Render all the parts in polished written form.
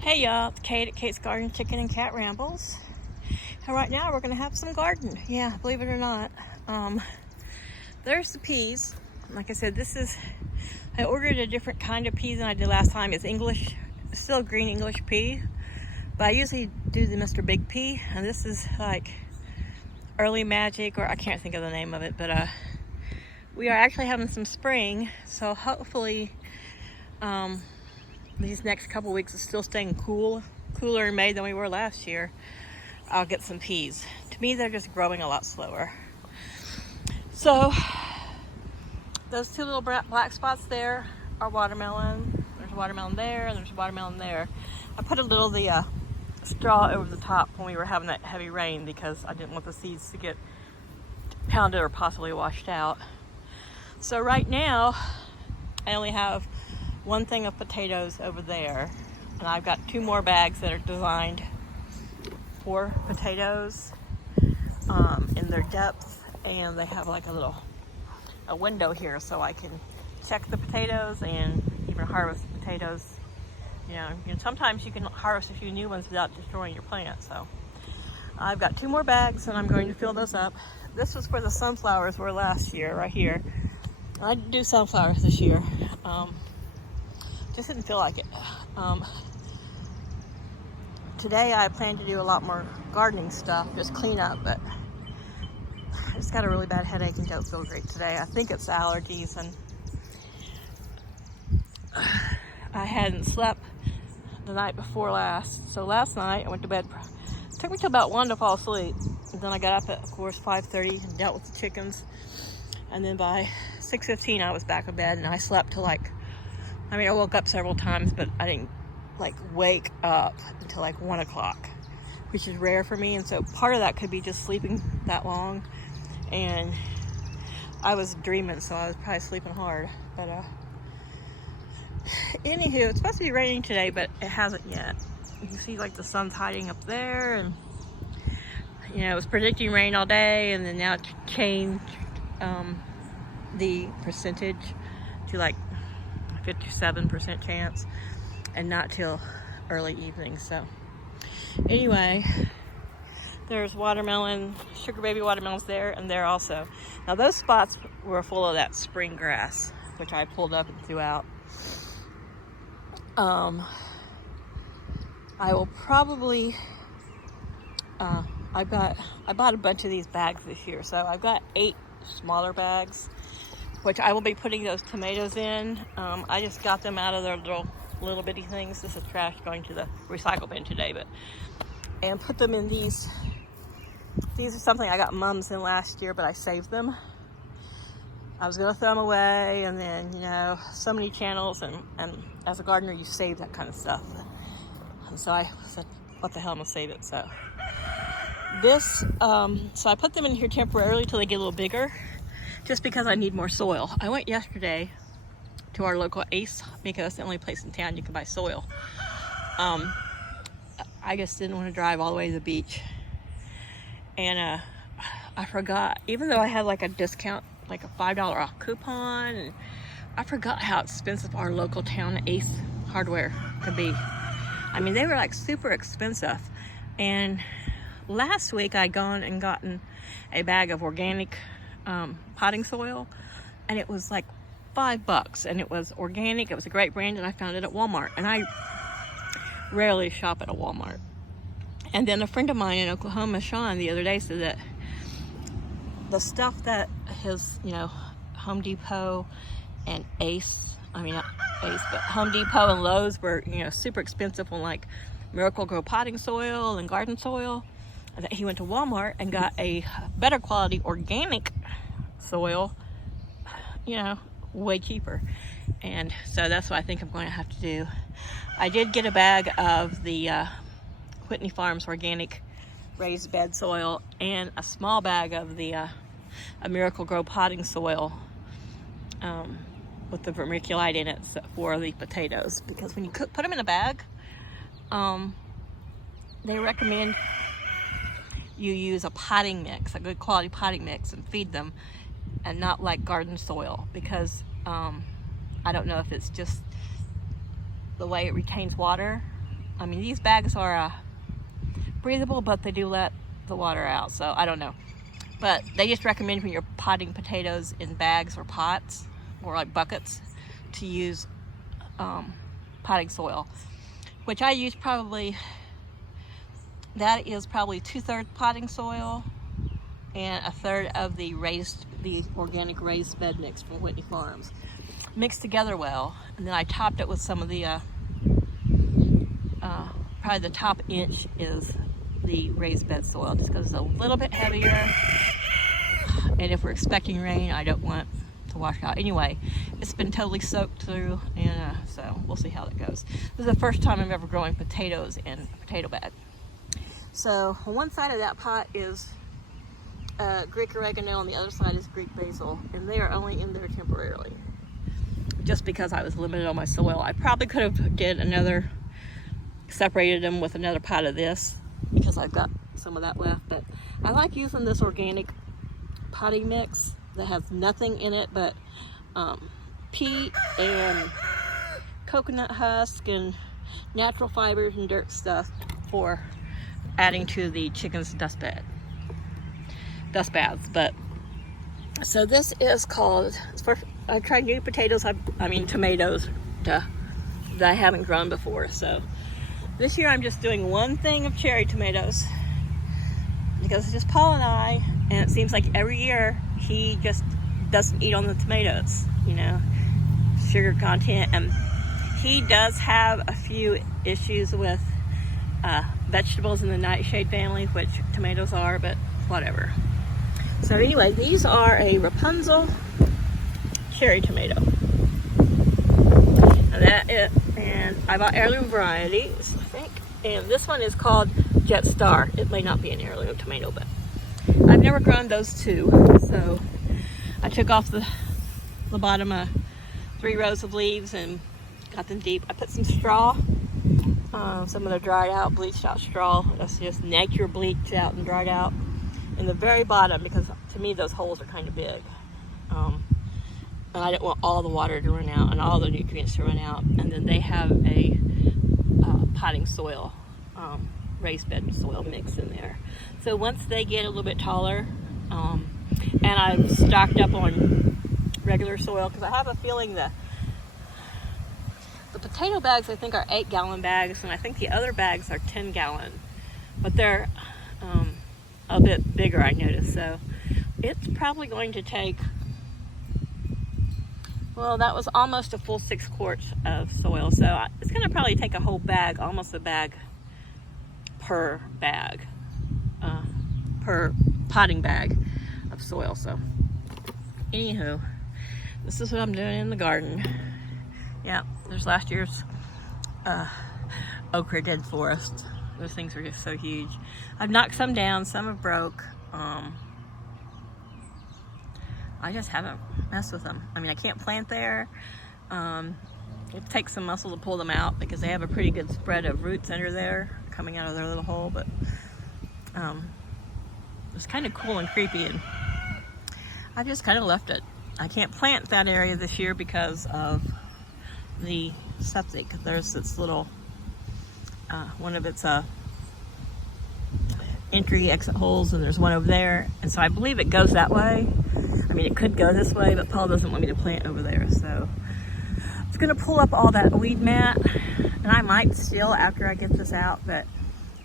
Hey y'all, it's Kate at Kate's Garden Chicken and Cat Rambles. And right now we're gonna have some garden. Yeah, believe it or not. There's the peas. Like I said, I ordered a different kind of pea than I did last time. It's English, still green English pea. But I usually do the Mr. Big Pea, and this is like Early Magic, or I can't think of the name of it, but we are actually having some spring, so hopefully these next couple weeks is still staying cooler in May than we were last year. I'll get some peas. To me, they're just growing a lot slower. So those two little black spots there are watermelon. There's a watermelon there, and there's a watermelon there. I put a little of the straw over the top when we were having that heavy rain because I didn't want the seeds to get pounded or possibly washed out. So right now, I only have one thing of potatoes over there, and I've got two more bags that are designed for potatoes in their depth, and they have like a window here so I can check the potatoes and even harvest the potatoes. You know, sometimes you can harvest a few new ones without destroying your plant. So I've got two more bags and I'm going to fill those up. This was where the sunflowers were last year, right here. I didn't do sunflowers this year. Just didn't feel like it. Today I plan to do a lot more gardening stuff, just clean up, but I just got a really bad headache and don't feel great today. I think it's allergies, and I hadn't slept the night before last. So last night I went to bed. It took me till about 1 to fall asleep. And then I got up at, of course, 5:30 and dealt with the chickens. And then by 6:15 I was back in bed, and I slept till I woke up several times, but I didn't wake up until 1 o'clock, which is rare for me. And so part of that could be just sleeping that long. And I was dreaming, so I was probably sleeping hard. But anywho, it's supposed to be raining today, but it hasn't yet. You can see the sun's hiding up there, and it was predicting rain all day, and then now it changed the percentage to 57% chance, and not till early evening. So anyway, there's watermelon, sugar baby watermelons there and there also. Now those spots were full of that spring grass, which I pulled up and threw out. I will probably I bought a bunch of these bags this year, so I've got 8 smaller bags, which I will be putting those tomatoes in. I just got them out of their little bitty things. This is trash going to the recycle bin today, and put them in these. These are something I got mums in last year, but I saved them. I was gonna throw them away, and then so many channels, and as a gardener you save that kind of stuff. And so I said, what the hell, I'm gonna save it. So I put them in here temporarily till they get a little bigger, just because I need more soil. I went yesterday to our local Ace, because that's the only place in town you can buy soil. I just didn't want to drive all the way to the beach. And I forgot, even though I had a discount, a $5 off coupon, and I forgot how expensive our local town Ace hardware could be. I mean, they were super expensive. And last week I'd gone and gotten a bag of organic potting soil, and it was $5, and it was organic. It was a great brand, and I found it at Walmart, and I rarely shop at a Walmart. And then a friend of mine in Oklahoma, Sean, the other day said that the stuff that his Home Depot and not Ace, but Home Depot and Lowe's were super expensive on Miracle Grow potting soil and garden soil, and that he went to Walmart and got a better quality organic soil, way cheaper. And so that's what I think I'm going to have to do. I did get a bag of the Whitney Farms organic raised bed soil, and a small bag of the a Miracle Grow potting soil with the vermiculite in it for the potatoes, because when you put them in a bag, they recommend you use a potting mix, a good quality potting mix, and feed them, and not garden soil, because I don't know if it's just the way it retains water, I mean, these bags are breathable, but they do let the water out, so I don't know. But they just recommend when you're potting potatoes in bags or pots or like buckets to use potting soil, which I use probably, that is probably 2/3 potting soil and 1/3 of the organic raised bed mix from Whitney Farms, mixed together well. And then I topped it with some of the probably the top inch is the raised bed soil, just because it's a little bit heavier, and if we're expecting rain, I don't want to wash out. Anyway, it's been totally soaked through, and so we'll see how that goes. This is the first time I'm ever growing potatoes in a potato bag. So on one side of that pot is Greek oregano, on the other side is Greek basil, and they are only in there temporarily, just because I was limited on my soil. I probably could have separated them with another pot of this, because I've got some of that left, but I like using this organic potting mix that has nothing in it but peat and coconut husk and natural fibers and dirt stuff for adding to the chickens' dust baths. But so this is called, I've tried new tomatoes that I haven't grown before. So this year I'm just doing one thing of cherry tomatoes, because it's just Paul and I, and it seems like every year he just doesn't eat on the tomatoes, you know, sugar content, and he does have a few issues with vegetables in the nightshade family, which tomatoes are, but whatever. So anyway, these are a Rapunzel cherry tomato, and I bought heirloom varieties, I think, and this one is called Jet Star. It may not be an heirloom tomato, but I've never grown those two, so I took off the bottom 3 rows of leaves and got them deep. I put some straw, some of the dried out, bleached out straw. That's just nature bleached out and dried out in the very bottom, because to me those holes are kind of big. And I didn't want all the water to run out and all the nutrients to run out. And then they have a potting soil, raised bed soil mix in there. So once they get a little bit taller, and I've stocked up on regular soil, because I have a feeling that the potato bags I think are 8-gallon bags, and I think the other bags are 10-gallon, but they're a bit bigger, I noticed. So it's probably going to take, well, that was almost a full 6 quarts of soil, so it's going to probably take a whole bag, almost a bag per potting bag of soil. So anywho, this is what I'm doing in the garden. Yeah, there's last year's okra dead forest. Those things are just so huge. I've knocked some down, some have broke. I just haven't messed with them. I mean, I can't plant there. It takes some muscle to pull them out, because they have a pretty good spread of roots under there coming out of their little hole, but it's kind of cool and creepy, and I just kind of left it. I can't plant that area this year because of the septic. There's this little one of its entry exit holes, and there's one over there, and so I believe it goes that way. I mean, it could go this way, but Paul doesn't want me to plant over there, so it's gonna pull up all that weed mat, and I might still after I get this out, but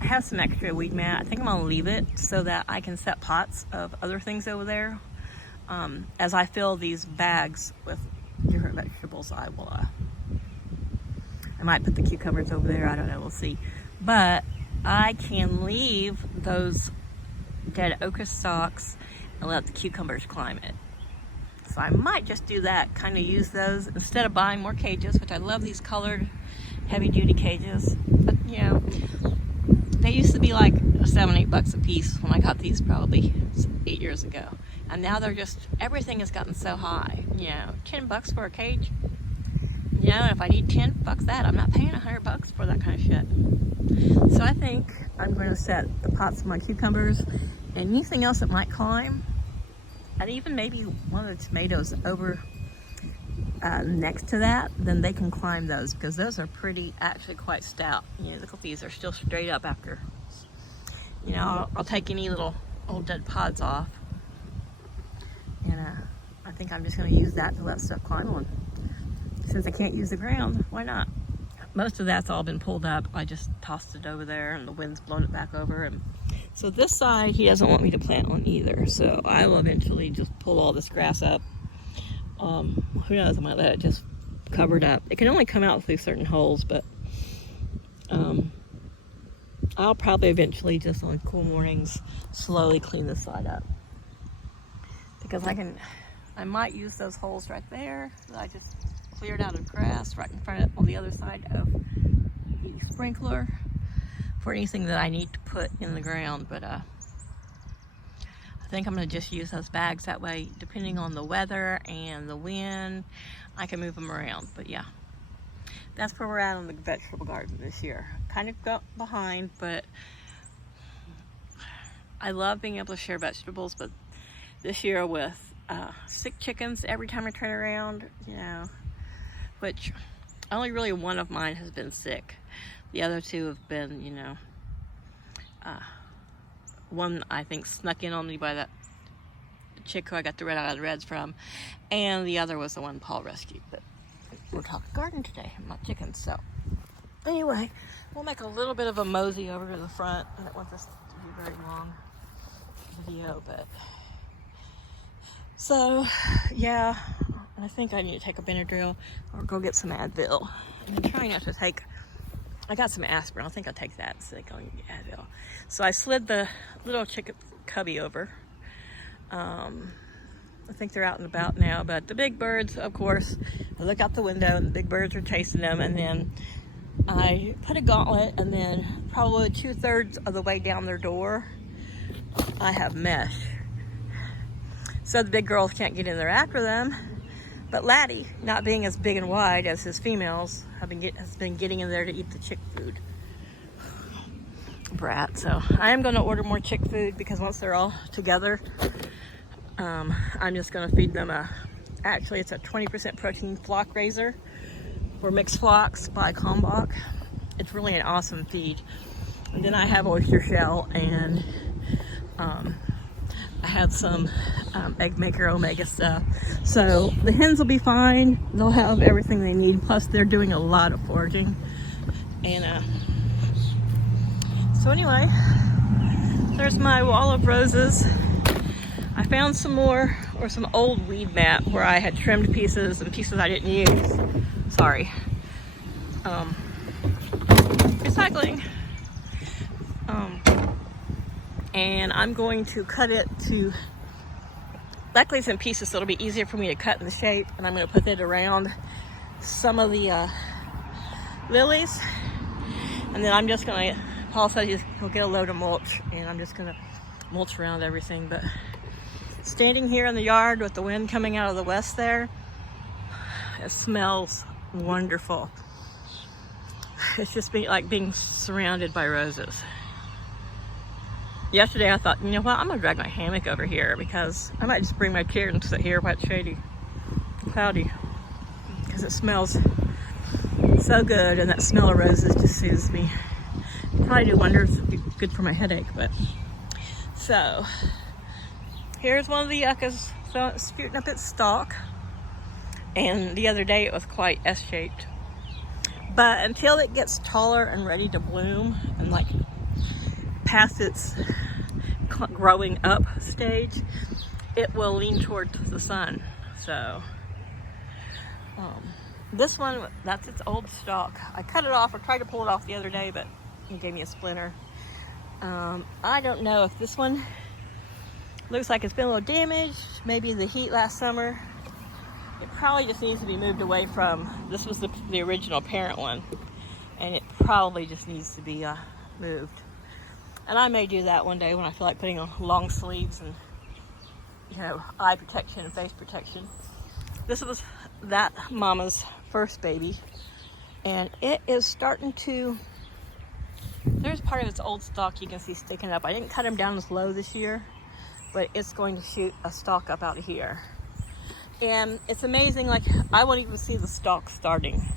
I have some extra weed mat. I think I'm gonna leave it so that I can set pots of other things over there. As I fill these bags with different vegetables, I might put the cucumbers over there, I don't know, we'll see. But I can leave those dead okra stalks and let the cucumbers climb it. So I might just do that, kind of use those instead of buying more cages, which I love these colored heavy duty cages. But you know, they used to be like $7-8 a piece when I got these probably 8 years ago. And now they're just, everything has gotten so high. You know, $10 for a cage. You know, and if I need 10 bucks that, I'm not paying $100 for that kind of shit. So I think I'm going to set the pots of my cucumbers and anything else that might climb, and even maybe one of the tomatoes over next to that, then they can climb those, because those are actually quite stout. You know, look at these, they're still straight up after. You know, I'll take any little old dead pods off, and I think I'm just going to use that to let stuff climb on. Since I can't use the ground, why not? Most of that's all been pulled up. I just tossed it over there, and the wind's blown it back over. And so this side, he doesn't want me to plant on either. So I will eventually just pull all this grass up. Who knows, I might let it just cover it up. It can only come out through certain holes, but I'll probably eventually, just on cool mornings, slowly clean this side up. Because I might use those holes right there that I just cleared out of grass right in front of, on the other side of the sprinkler, for anything that I need to put in the ground. But I think I'm going to just use those bags. That way, depending on the weather and the wind, I can move them around. But yeah, that's where we're at on the vegetable garden this year. Kind of got behind, but I love being able to share vegetables. But this year with sick chickens every time I turn around, you know, which only really one of mine has been sick. The other two have been, you know, one I think snuck in on me by that chick who I got the red out of the reds from, and the other was the one Paul rescued. But we're talking garden today, not chickens. So anyway, we'll make a little bit of a mosey over to the front. I don't want this to be a very long video, but so yeah, I think I need to take a Benadryl or go get some Advil. I'm trying not to take, I got some aspirin. I think I'll take that instead of going to get Advil. So I slid the little chicken cubby over. I think they're out and about now, but the big birds, of course, I look out the window and the big birds are chasing them, and then I put a gauntlet, and then probably 2/3 of the way down their door, I have mesh. So the big girls can't get in there after them. But Laddie, not being as big and wide as his females, has been getting in there to eat the chick food. Brat. So I am going to order more chick food, because once they're all together, I'm just going to feed them actually it's a 20% protein flock raiser, or mixed flocks by Kalmbach. It's really an awesome feed. And then I have oyster shell, and I have some egg maker omega stuff. So the hens will be fine. They'll have everything they need. Plus they're doing a lot of foraging. And so anyway, there's my wall of roses. I found some more, or some old weed mat where I had trimmed pieces and pieces I didn't use. Sorry. Recycling. And I'm going to cut it to, luckily it's in pieces, so it'll be easier for me to cut in the shape. And I'm going to put it around some of the lilies. And then I'm just going to, Paul said he'll get a load of mulch, and I'm just going to mulch around everything. But standing here in the yard with the wind coming out of the west there, it smells wonderful. It's just like being surrounded by roses. Yesterday I thought, you know what, I'm gonna drag my hammock over here, because I might just bring my chair and sit here where it's shady, cloudy, because it smells so good, and that smell of roses just soothes me. Probably do wonders, it'd be good for my headache. But so here's one of the yuccas sprouting up its stalk, and the other day it was quite S-shaped. But until it gets taller and ready to bloom, and like past its growing up stage, it will lean towards the sun. So this one, that's its old stalk. I cut it off, or tried to pull it off the other day, but it gave me a splinter. I don't know if this one looks like it's been a little damaged, maybe the heat last summer. It probably just needs to be moved away from, this was the original parent one, and it probably just needs to be moved. And I may do that one day when I feel like putting on long sleeves and, you know, eye protection and face protection. This was that mama's first baby, and it is starting to, there's part of its old stalk you can see sticking up. I didn't cut him down as low this year, but it's going to shoot a stalk up out of here. And it's amazing, like I won't even see the stalk starting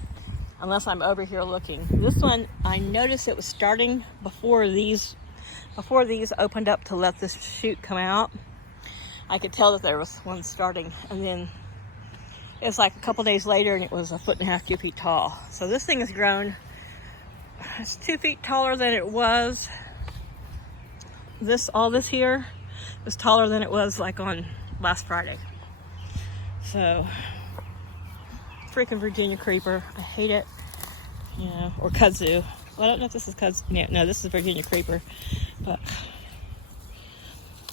unless I'm over here looking. This one, I noticed it was starting before these opened up to let this shoot come out. I could tell that there was one starting, and then it's like a couple days later and it was 1.5 feet, 2 feet tall. So this thing has grown. It's 2 feet taller than it was. All this here is taller than it was like on last Friday. So, freaking Virginia creeper. I hate it. You know, or kudzu. Well, I don't know if this is kudzu. Yeah, no, this is Virginia creeper. But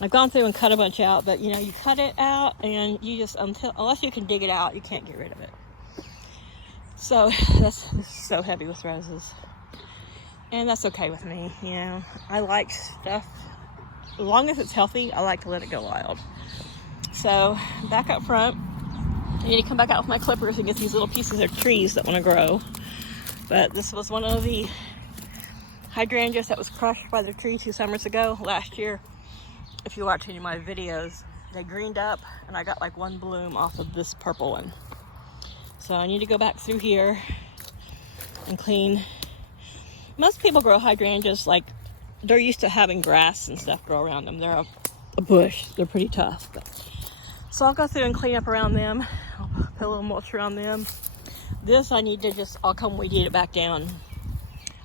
I've gone through and cut a bunch out, but you know, you cut it out and you just, unless you can dig it out, you can't get rid of it. So this is so heavy with roses. And that's okay with me, you know. I like stuff, as long as it's healthy, I like to let it go wild. So back up front, I need to come back out with my clippers and get these little pieces of trees that want to grow. But this was one of the hydrangeas that was crushed by the tree 2 summers ago. Last year, if you watch any of my videos, they greened up and I got like one bloom off of this purple one. So I need to go back through here and clean. Most people grow hydrangeas like they're used to having grass and stuff grow around them. They're a bush. They're pretty tough. So I'll go through and clean up around them. I'll put a little mulch around them. This I need to I'll come weed eat it back down.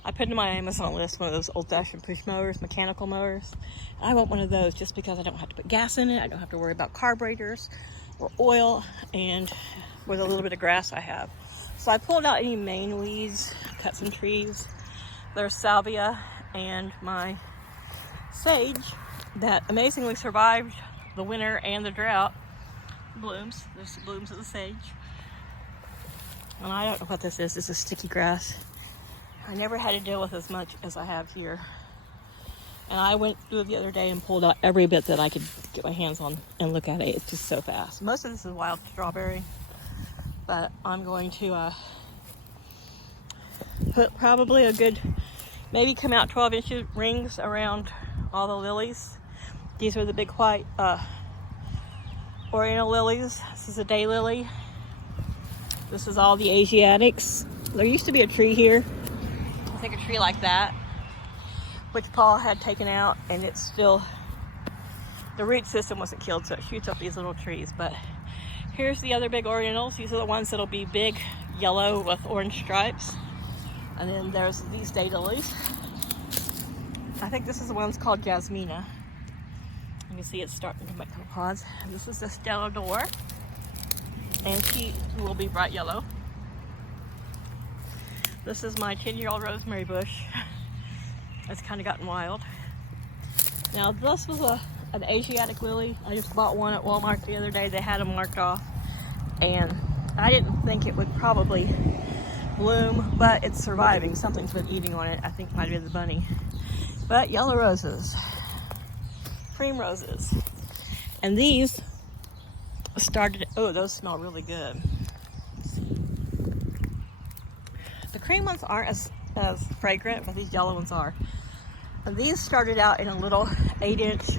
I put in my Amazon list one of those old-fashioned push mowers, mechanical mowers. I want one of those just because I don't have to put gas in it. I don't have to worry about carburetors or oil, and with a little bit of grass I have. So I pulled out any main weeds, cut some trees. There's salvia and my sage that amazingly survived the winter and the drought. Blooms. There's the blooms of the sage. And I don't know what this is. This is sticky grass. I never had to deal with as much as I have here. And I went through it the other day and pulled out every bit that I could get my hands on and look at it. It's just so fast. Most of this is wild strawberry, but I'm going to put probably a good, maybe come out 12-inch rings around all the lilies. These are the big white Oriental lilies. This is a daylily. This is all the Asiatics. There used to be a tree here. I think a tree like that, which Paul had taken out, and it's still, the root system wasn't killed, so it shoots up these little trees. But here's the other big Orientals. These are the ones that'll be big yellow with orange stripes. And then there's these daylilies. I think this is the one's called Jasmina. You can see it's starting to make little pods. And this is the Stella d'Or, and she will be bright yellow. This is my 10-year-old rosemary bush. It's kind of gotten wild. Now this was an Asiatic lily. I just bought one at Walmart the other day. They had them marked off, and I didn't think it would probably bloom, but it's surviving. Something's been eating on it. I think it might have been the bunny. But yellow roses, cream roses, and these started. Oh, those smell really good. The cream ones aren't as fragrant, but these yellow ones are. And these started out in a little 8-inch,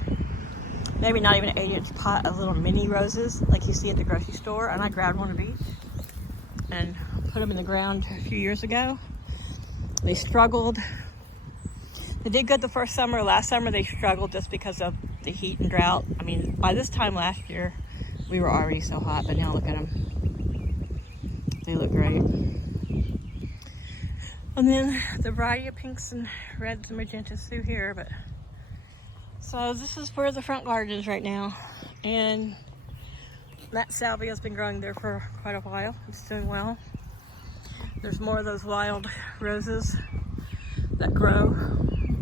maybe not even an 8-inch pot of little mini roses like you see at the grocery store. And I grabbed one of each and put them in the ground a few years ago. They struggled. They did good the first summer. Last summer they struggled just because of the heat and drought. I mean, by this time last year, we were already so hot, but now look at them. They look great. And then the variety of pinks and reds and magentas through here. But so this is where the front garden is right now. And that salvia has been growing there for quite a while. It's doing well. There's more of those wild roses that grow.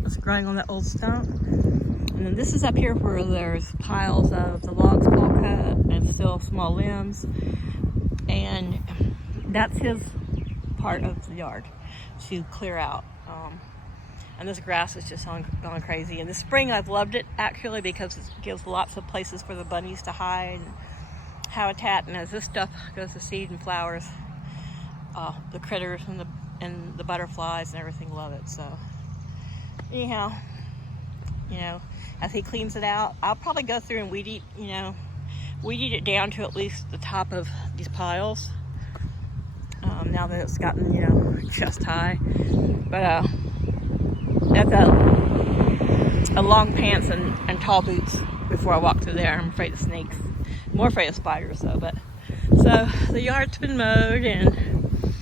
It's growing on that old stump. And then this is up here where there's piles of the logs Paul cut and still small limbs. And that's his part of the yard to clear out. And this grass is just gone crazy. In the spring, I've loved it actually because it gives lots of places for the bunnies to hide and habitat. And as this stuff goes to seed and flowers, the critters and the butterflies and everything love it. So anyhow, you know, as he cleans it out, I'll probably go through and weed eat, you know, weeded it down to at least the top of these piles. Now that it's gotten, you know, chest high. But I've got long pants and tall boots before I walk through there. I'm afraid of snakes. More afraid of spiders though. But so the yard's been mowed, and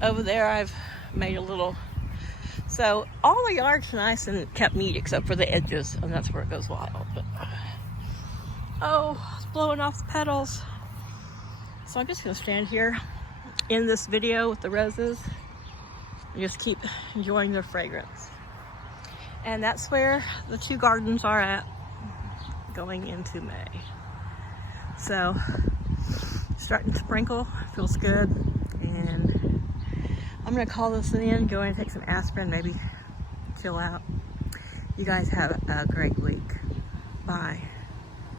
over there I've made a little. So all the yard's nice and kept neat except for the edges, and that's where it goes wild. But oh, it's blowing off the petals. So I'm just gonna stand here in this video with the roses and just keep enjoying their fragrance. And that's where the 2 gardens are at going into May. So starting to sprinkle, feels good. And I'm gonna call this in, go in and take some aspirin, maybe chill out. You guys have a great week. Bye.